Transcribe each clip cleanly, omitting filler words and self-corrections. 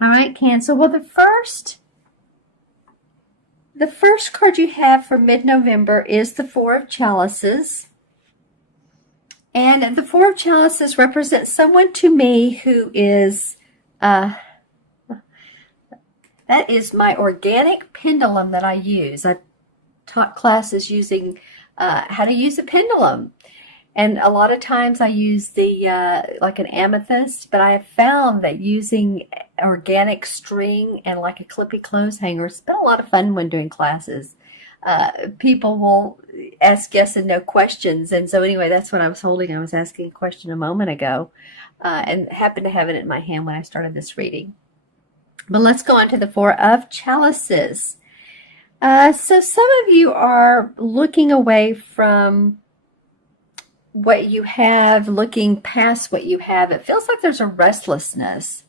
All right, Cancer. Well, the first card you have for mid-November is the Four of Chalices. And the Four of Chalices represents someone to me who is, that is my organic pendulum that I use. I taught classes using how to use a pendulum. And a lot of times I use like an amethyst, but I have found that using organic string and like a clippy clothes hanger, it's been a lot of fun when doing classes. People will ask yes and no questions. And so anyway, that's what I was holding. I was asking a question a moment ago and happened to have it in my hand when I started this reading. But let's go on to the Four of Chalices. So some of you are looking away from what you have, looking past what you have. It feels like there's a restlessness.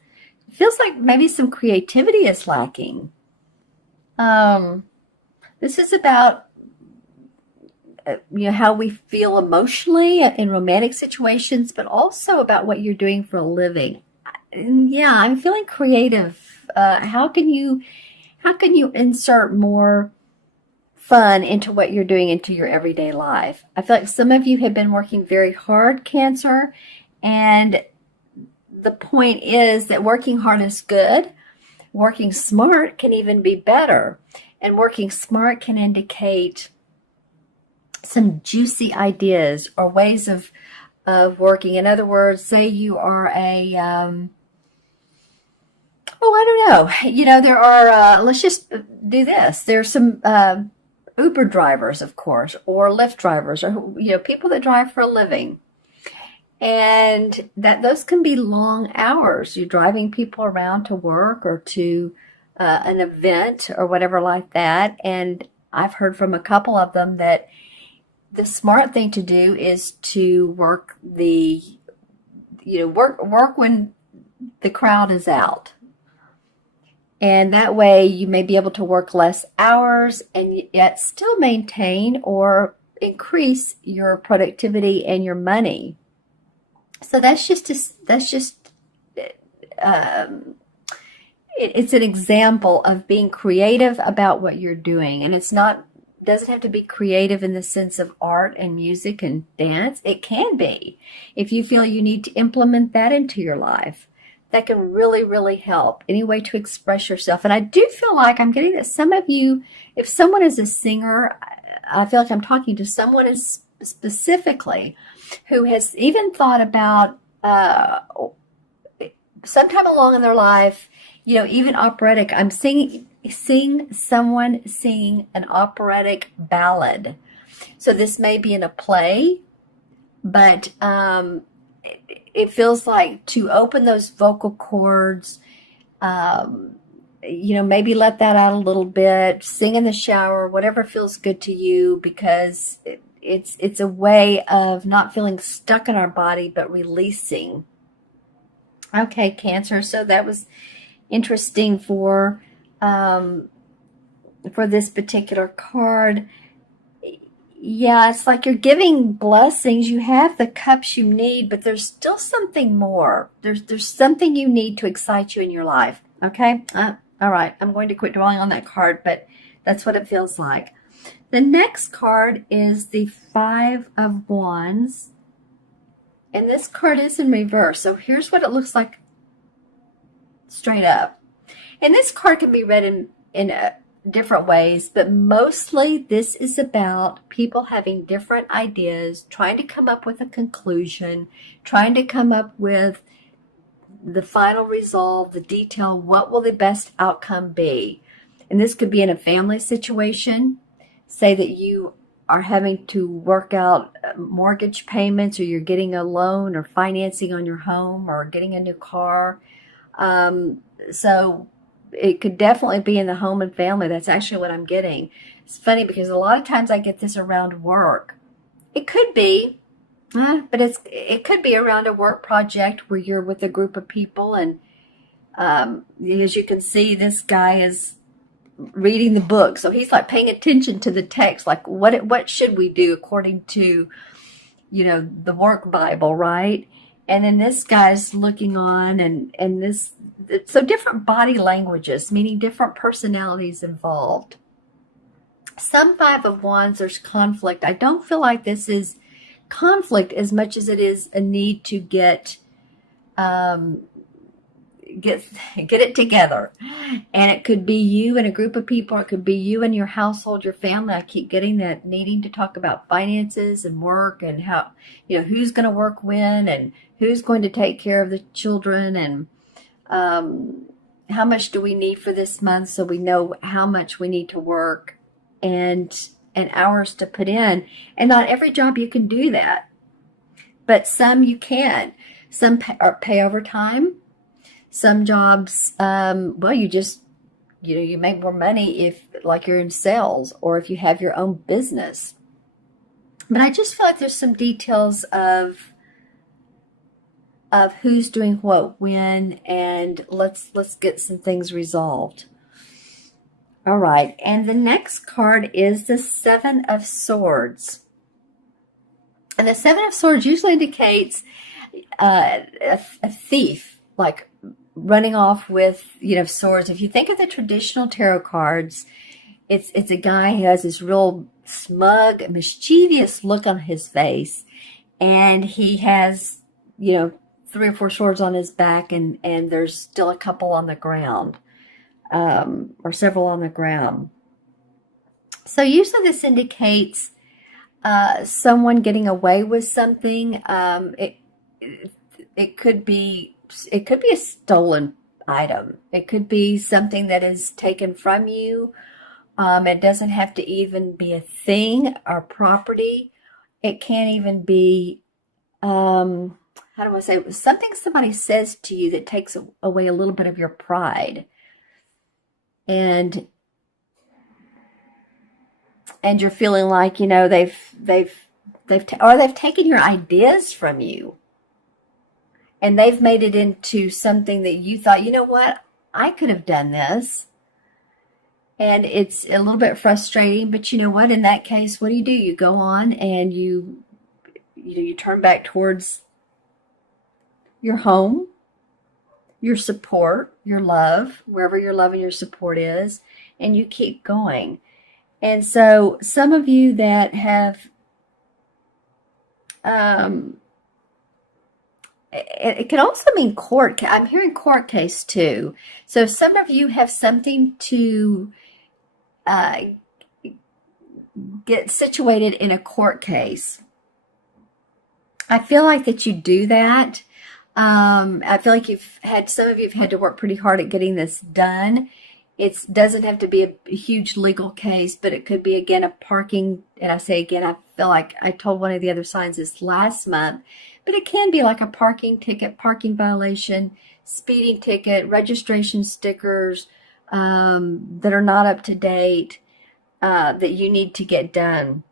It feels like maybe some creativity is lacking. This is about how we feel emotionally in romantic situations, but also about what you're doing for a living. And yeah, I'm feeling creative. How can you insert more fun into what you're doing into your everyday life? I feel like some of you have been working very hard, Cancer, and the point is that working hard is good. Working smart can even be better. And working smart can indicate some juicy ideas or ways of working. In other words, say you are I don't know. There are, let's just do this. There's some Uber drivers, of course, or Lyft drivers, or people that drive for a living, and that those can be long hours. You're driving people around to work or to an event or whatever like that. And I've heard from a couple of them that the smart thing to do is to work work when the crowd is out. And that way you may be able to work less hours and yet still maintain or increase your productivity and your money. So it's an example of being creative about what you're doing. And doesn't have to be creative in the sense of art and music and dance. It can be. If you feel you need to implement that into your life, that can really, really help. Any way to express yourself. And I do feel like I'm getting that some of you, if someone is a singer, I feel like I'm talking to someone specifically who has even thought about sometime along in their life, even operatic. I'm seeing someone singing an operatic ballad. So this may be in a play, but it feels like to open those vocal cords, maybe let that out a little bit, sing in the shower, whatever feels good to you, because it's a way of not feeling stuck in our body, but releasing. Okay, Cancer. So that was interesting for this particular card. Yeah, it's like you're giving blessings. You have the cups you need, but there's still something more. There's something you need to excite you in your life. Okay? All right. I'm going to quit dwelling on that card, but that's what it feels like. The next card is the Five of Wands. And this card is in reverse. So here's what it looks like straight up. And this card can be read in different ways, but mostly this is about people having different ideas, trying to come up with a conclusion, trying to come up with the final resolve, the detail, what will the best outcome be. And this could be in a family situation. Say that you are having to work out mortgage payments, or you're getting a loan or financing on your home, or getting a new car. So it could definitely be in the home and family. That's actually what I'm getting. It's funny because a lot of times I get this around work. It could be, but it could be around a work project where you're with a group of people, and as you can see, this guy is reading the book, so he's like paying attention to the text, like what should we do according to the work Bible, right? And then this guy's looking on, and this, so different body languages, meaning different personalities involved. Some Five of Wands, there's conflict. I don't feel like this is conflict as much as it is a need to get it together. And it could be you and a group of people, or it could be you and your household, your family. I keep getting that needing to talk about finances and work, and how, who's going to work when, and who's going to take care of the children, and how much do we need for this month, so we know how much we need to work, and hours to put in. And not every job you can do that, but some you can. Some pay overtime. Some jobs, well, you just, you make more money if, like, you're in sales, or if you have your own business. But I just feel like there's some details of who's doing what when, and let's get some things resolved. All right, and the next card is the Seven of Swords. And the Seven of Swords usually indicates a thief, like running off with, swords. If you think of the traditional tarot cards, it's a guy who has this real smug, mischievous look on his face, and he has, 3 or 4 swords on his back, and there's still a couple on the ground, or several on the ground. So usually this indicates someone getting away with something. It could be a stolen item. It could be something that is taken from you. It doesn't have to even be a thing or property. It can't even be, how do I say it? Something somebody says to you that takes away a little bit of your pride. And you're feeling like, they've taken your ideas from you, and they've made it into something that you thought, what, I could have done this. And it's a little bit frustrating, but you know what, in that case, what do? You go on, and you turn back towards your home, your support, your love, wherever your love and your support is, and you keep going. And so some of you that have, it can also mean court. I'm hearing court case too. So some of you have something to get situated in a court case. I feel like that you do that. I feel like some of you have had to work pretty hard at getting this done. It doesn't have to be a huge legal case, but it could be, again, a parking, and I say again, I feel like I told one of the other signs this last month, but it can be like a parking ticket, parking violation, speeding ticket, registration stickers that are not up to date, that you need to get done.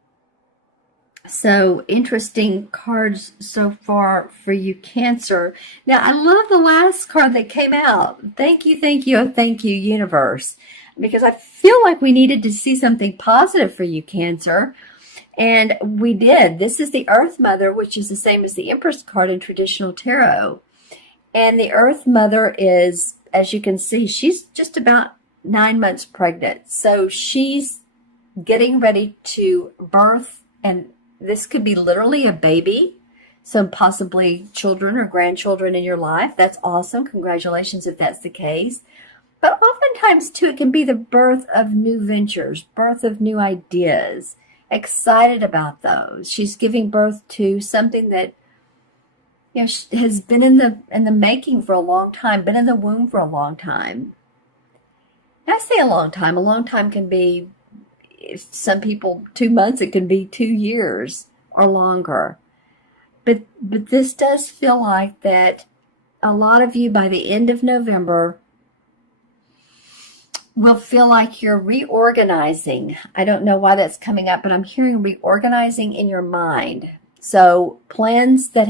So interesting cards so far for you, Cancer. Now, I love the last card that came out. Thank you, universe. Because I feel like we needed to see something positive for you, Cancer. And we did. This is the Earth Mother, which is the same as the Empress card in traditional tarot. And the Earth Mother is, as you can see, she's just about 9 months pregnant. So she's getting ready to birth, and this could be literally a baby, so possibly children or grandchildren in your life. That's awesome. Congratulations if that's the case. But oftentimes, too, it can be the birth of new ventures, birth of new ideas. Excited about those. She's giving birth to something that has been in the making for a long time, been in the womb for a long time. And I say a long time. A long time can be, some people, 2 months, it can be 2 years or longer. But this does feel like that a lot of you by the end of November will feel like you're reorganizing. I don't know why that's coming up, but I'm hearing reorganizing in your mind. So plans that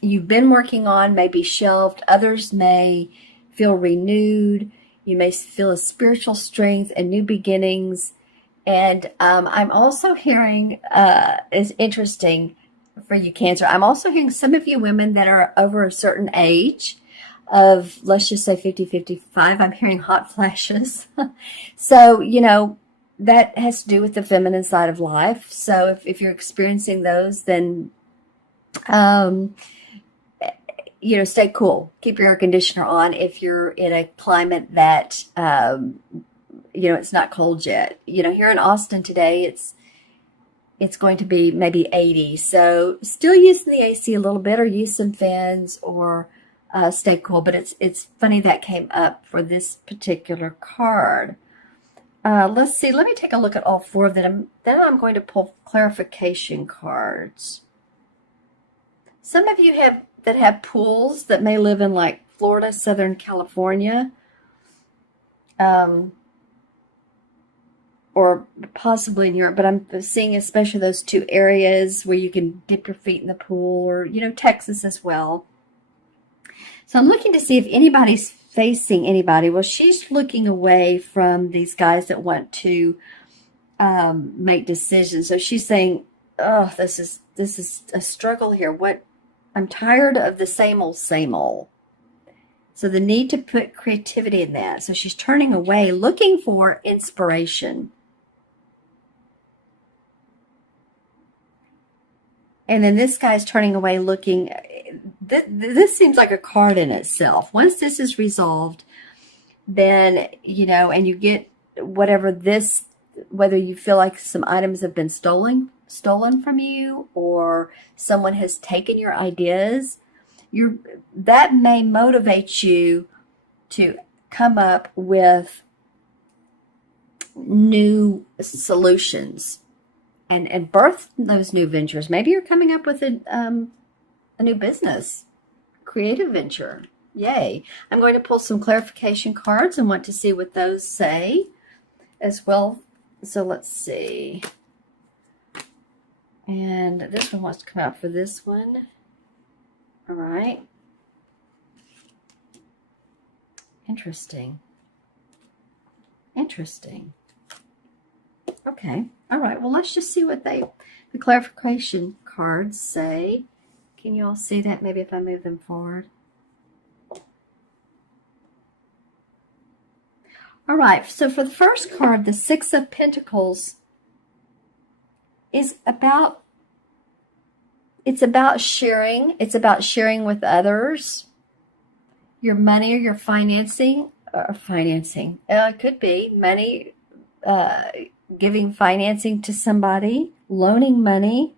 you've been working on may be shelved. Others may feel renewed. You may feel a spiritual strength and new beginnings. And I'm also hearing, is interesting, for you, Cancer. I'm also hearing some of you women that are over a certain age of, let's just say 50, 55. I'm hearing hot flashes. So, that has to do with the feminine side of life. So if you're experiencing those, then, stay cool. Keep your air conditioner on if you're in a climate that, it's not cold yet. Here in Austin today, it's going to be maybe 80. So still using the AC a little bit, or use some fans, or stay cool. But it's funny that came up for this particular card. Let's see. Let me take a look at all four of them. Then I'm going to pull clarification cards. Some of you have pools that may live in like Florida, Southern California, or possibly in Europe, but I'm seeing especially those two areas where you can dip your feet in the pool, or, Texas as well. So I'm looking to see if anybody's facing anybody. Well, she's looking away from these guys that want to make decisions. So she's saying, oh, this is a struggle here. I'm tired of the same old, same old. So the need to put creativity in that. So she's turning away, looking for inspiration. And then this guy's turning away, looking. This seems like a card in itself. Once this is resolved, then, and you get whatever whether you feel like some items have been stolen from you, or someone has taken your ideas, that may motivate you to come up with new solutions and birth those new ventures. Maybe you're coming up with a new business, creative venture. Yay. I'm going to pull some clarification cards and want to see what those say as well. So let's see. And this one wants to come out for this one. All right. Interesting. Okay. All right. Well, let's just see what the clarification cards say. Can you all see that? Maybe if I move them forward. All right. So for the first card, the Six of Pentacles is about sharing. It's about sharing with others your money or your financing. It could be money, giving financing to somebody, loaning money,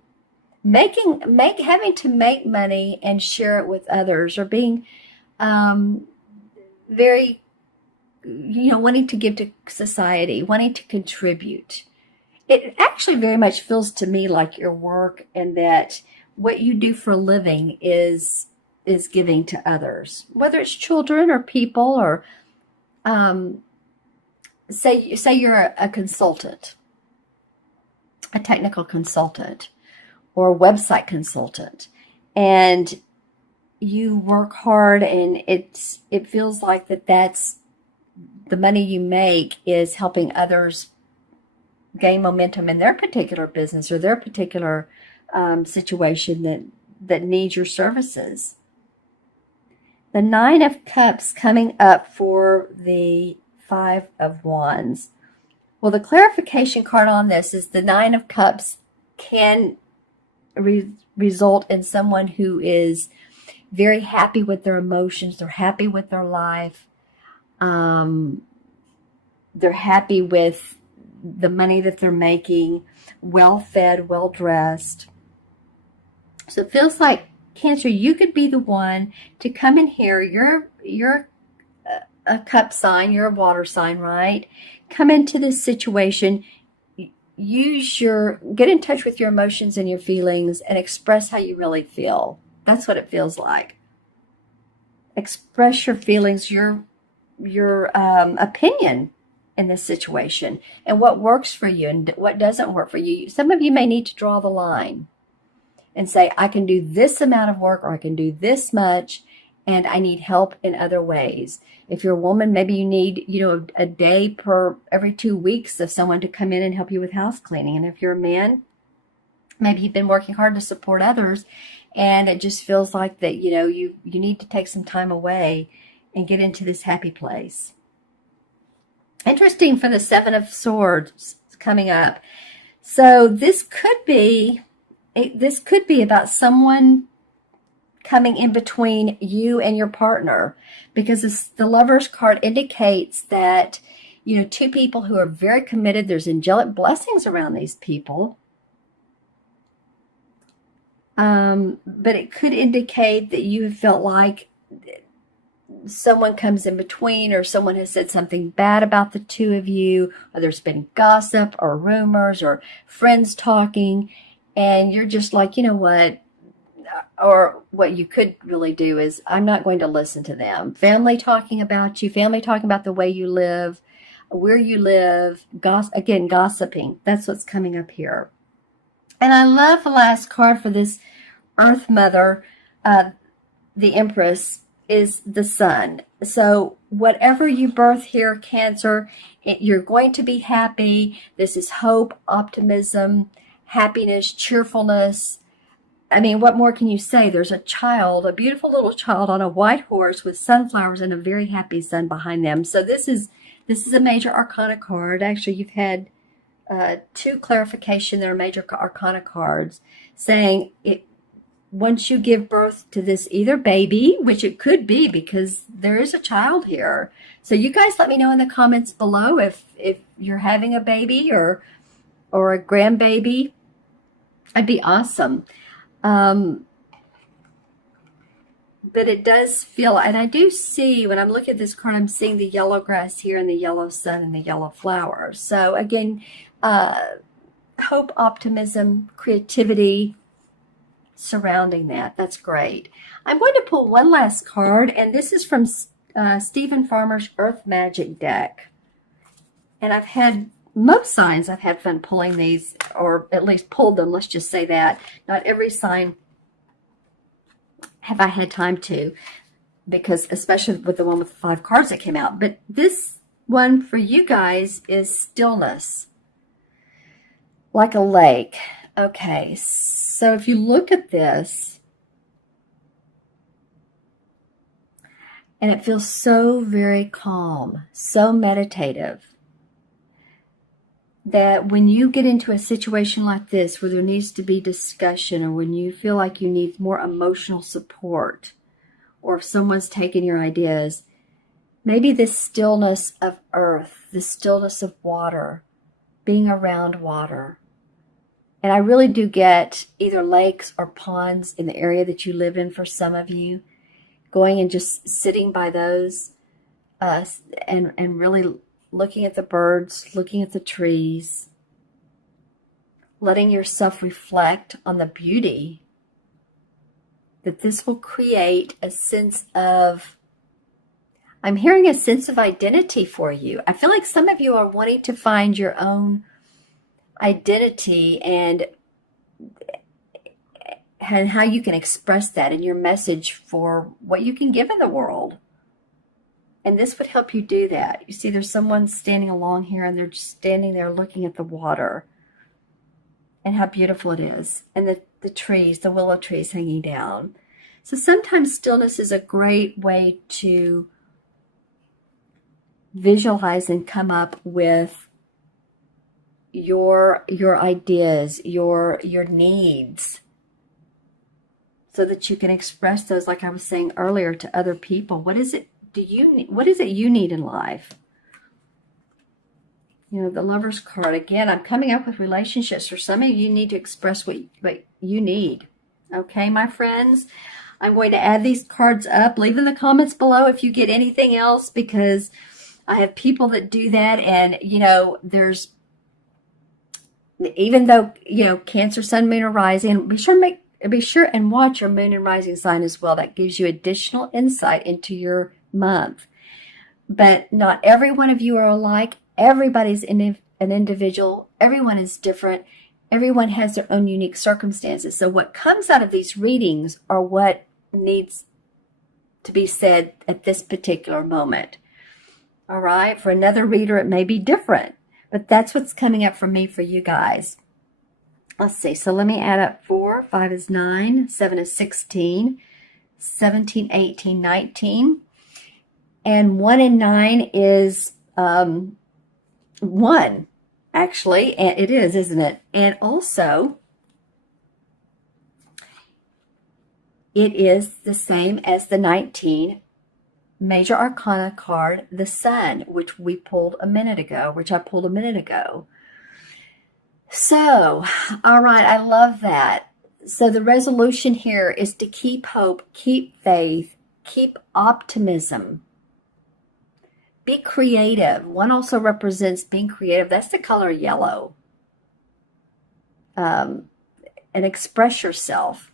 having to make money and share it with others, or being very, wanting to give to society, wanting to contribute. It actually very much feels to me like your work, and that what you do for a living is giving to others, whether it's children or people, or say you're a consultant, a technical consultant, or a website consultant, and you work hard, and it feels like that's the money you make is helping others gain momentum in their particular business or their particular situation that needs your services. The Nine of Cups coming up for the Five of Wands. Well, the clarification card on this is the Nine of Cups can result in someone who is very happy with their emotions. They're happy with their life. They're happy with the money that they're making, well-fed, well-dressed. So it feels like, Cancer, you could be the one to come in here. You're a cup sign. You're a water sign, right? Come into this situation. Get in touch with your emotions and your feelings and express how you really feel. That's what it feels like. Express your feelings, your opinion in this situation, and what works for you and what doesn't work for you. Some of you may need to draw the line and say, I can do this amount of work, or I can do this much, and I need help in other ways. If you're a woman, maybe you need, a day every 2 weeks of someone to come in and help you with house cleaning. And if you're a man, Maybe you've been working hard to support others, and it just feels like that, you need to take some time away and get into this happy place. Interesting for the Seven of Swords coming up. So this could be about someone coming in between you and your partner, because the Lover's card indicates that, two people who are very committed. There's angelic blessings around these people. But it could indicate that you have felt like someone comes in between, or someone has said something bad about the two of you, or there's been gossip or rumors or friends talking, and you're just like, you know what? Or what you could really do is, I'm not going to listen to them. Family talking about you, family talking about the way you live, where you live, again, gossiping. That's what's coming up here. And I love the last card for this Earth Mother, the Empress, is the Sun. So whatever you birth here, Cancer, you're going to be happy. This is hope, optimism, happiness, cheerfulness. I mean, what more can you say? There's a child, a beautiful little child on a white horse with sunflowers and a very happy sun behind them. So this is a major arcana card. Actually, you've had two clarification. There are major arcana cards saying it. Once you give birth to this either baby, which it could be because there is a child here. So you guys let me know in the comments below if you're having a baby or a grandbaby. That'd be awesome. But it does feel, and I do see, when I'm looking at this card, I'm seeing the yellow grass here and the yellow sun and the yellow flowers. So again, hope, optimism, creativity surrounding that. That's great. I'm going to pull one last card, and this is from Stephen Farmer's Earth Magic deck. And I've had most signs, I've had fun pulling these, or at least pulled them. Let's just say that. Not every sign have I had time to, because especially with the one with the 5 cards that came out. But this one for you guys is stillness, like a lake. Okay, so if you look at this, and it feels so very calm, so meditative, that when you get into a situation like this where there needs to be discussion, or when you feel like you need more emotional support, or if someone's taking your ideas, maybe this stillness of earth, the stillness of water, being around water. And I really do get either lakes or ponds in the area that you live in for some of you, going and just sitting by those and really looking at the birds, looking at the trees, letting yourself reflect on the beauty, that this will create a sense of, I'm hearing a sense of identity for you. I feel like some of you are wanting to find your own identity and how you can express that in your message for what you can give in the world. And this would help you do that. You see, there's someone standing along here, and they're just standing there looking at the water and how beautiful it is, and the trees, the willow trees hanging down. So sometimes stillness is a great way to visualize and come up with your ideas, your needs, so that you can express those, like I was saying earlier, to other people. What is it what is it you need in life? The Lover's card, again, I'm coming up with relationships. For some of you, you need to express what you need. Okay, my friends? I'm going to add these cards up. Leave in the comments below if you get anything else, because I have people that do that. And, there's, even though, Cancer, Sun, Moon, or Rising, be sure and watch your Moon and Rising sign as well. That gives you additional insight into your month. But not every one of you are alike. Everybody's an individual. Everyone is different. Everyone has their own unique circumstances. So what comes out of these readings are what needs to be said at this particular moment. All right. For another reader, it may be different, but that's what's coming up for me for you guys. Let's see. So let me add up 4. 5 is 9. 7 is 16. 17, 18, 19. And 1 and 9 is 1. Actually, and it is, isn't it? And also, it is the same as the 19 Major Arcana card, the Sun, which we pulled a minute ago, which I pulled a minute ago. So, all right, I love that. So the resolution here is to keep hope, keep faith, keep optimism. Be creative. One also represents being creative. That's the color yellow. And express yourself.